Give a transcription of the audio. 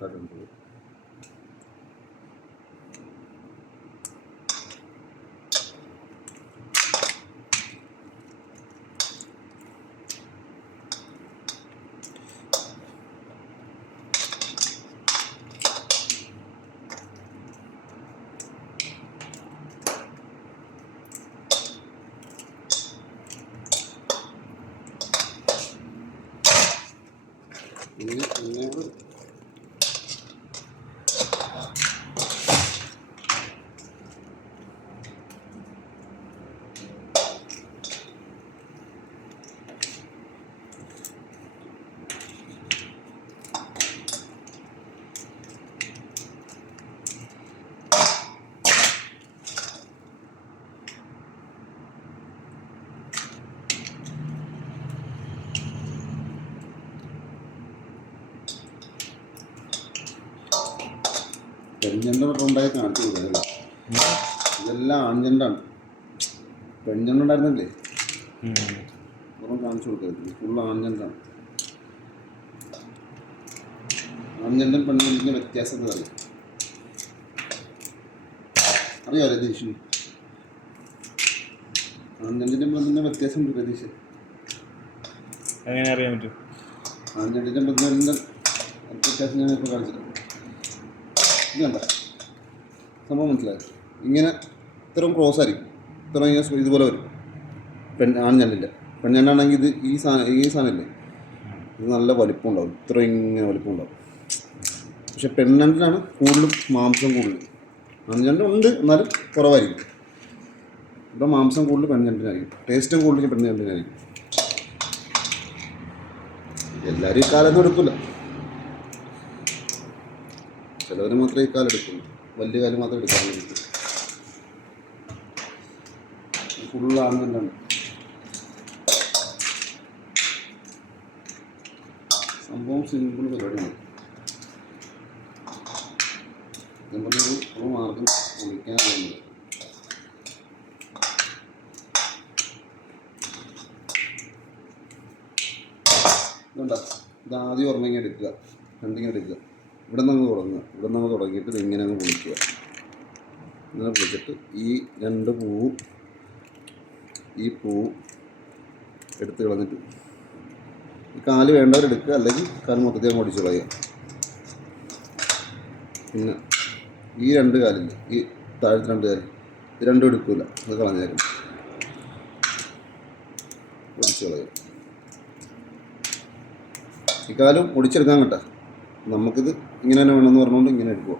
കറക്റ്റായിട്ടുണ്ട്. പിന്നീട് പെൺചെണ്ട ഉണ്ടായി കാണിച്ചു കൊടുക്കുക. ഇതെല്ലാം ആൺചെണ്ടാണ്. പെൺചെണ്ട ഉണ്ടായിരുന്നില്ലേ, അതൊന്നും കാണിച്ചു കൊടുക്കരുത്. ഫുള്ള് ആൺചെണ്ടാണ്. ആൺചെണ്ടും പെൺചെണ്ടിൻ്റെ വ്യത്യാസം എന്താ അറിയാം രതീഷ്? ആൺചെണ്ടിൻ്റെ പെണ്ണിൻ്റെ വ്യത്യാസം ഉണ്ട് രതീഷ്. എങ്ങനെ അറിയാൻ പറ്റും? ആൺചെണ്ടിൻ്റെ പെണ്ണിൻ്റെ വ്യത്യാസം ഞാൻ ഇപ്പോൾ കാണിച്ചിട്ടുണ്ട്. ഇതെന്താ സംഭവം മനസ്സിലായി? ഇങ്ങനെ ഇത്രയും ക്രോസ് ആയിരിക്കും, ഇത്രയും ഇതുപോലെ വരും ആൺചെണ്ടിൻ്റെ. പെൺചെണ്ടാണെങ്കിൽ ഇത് ഈ സാധനമില്ലേ, ഇത് നല്ല വലിപ്പം ഉണ്ടാവും, ഇത്ര ഇങ്ങനെ വലിപ്പം ഉണ്ടാവും. പക്ഷെ പെൺഞണ്ടിനാണ് കൂടുതലും മാംസം കൂടുതൽ. ആൺചെണ്ട ഉണ്ട് എന്നാലും കുറവായിരിക്കും. ഇവിടെ മാംസം കൂടുതൽ പെൺചെണ്ടിനായിരിക്കും, ടേസ്റ്റും കൂടുതൽ പെൺചെണ്ടിനായിരിക്കും. എല്ലാവരും ഈ കാലൊന്നും എടുക്കില്ല, ചിലവർ മാത്രമേ ഈ കാലം എടുക്കുള്ളൂ. വലിയ കാലം മാത്രമേ എടുക്കാറുള്ളൂ. ഫുള്ള് ആൺചെണ്ടാണ്. സംഭവം സിമ്പിൾ പരിപാടിയാണ്. ഞാൻ പറഞ്ഞൊരു മാർഗം ഒഴിക്കാൻ പോകുന്നത്. ഇതുണ്ടാ, ഇത് ആദ്യം ഒരെണ്ണം എടുക്കുക, രണ്ടിങ്ങനെ എടുക്കുക. ഇവിടെ നിന്ന് തുടങ്ങുക. ഇവിടെ നിന്ന് തുടങ്ങിയിട്ട് ഇതിങ്ങനെ അങ്ങ് പൊളിക്കുക. ഇങ്ങനെ പൊളിച്ചിട്ട് ഈ രണ്ട് പൂവും ഈ പൂവും എടുത്ത് കളഞ്ഞിട്ട് ഈ കാല് വേണ്ടവരെടുക്കുക, അല്ലെങ്കിൽ കാല് മൊത്തത്തിൽ അങ്ങ് ഒടിച്ച് കളയുക. പിന്നെ ഈ രണ്ട് കാലില്ല, ഈ താഴത്തെ രണ്ട് കാല്, ഇത് രണ്ടും എടുക്കില്ല, അത് കളഞ്ഞേക്കും, ഒടിച്ച് കളയുക. ഈ കാലും ഒടിച്ചെടുക്കാൻ കേട്ടോ. നമുക്കിത് ഇങ്ങനെ തന്നെ വേണമെന്ന് പറഞ്ഞുകൊണ്ട് ഇങ്ങനെ എടുക്കുക.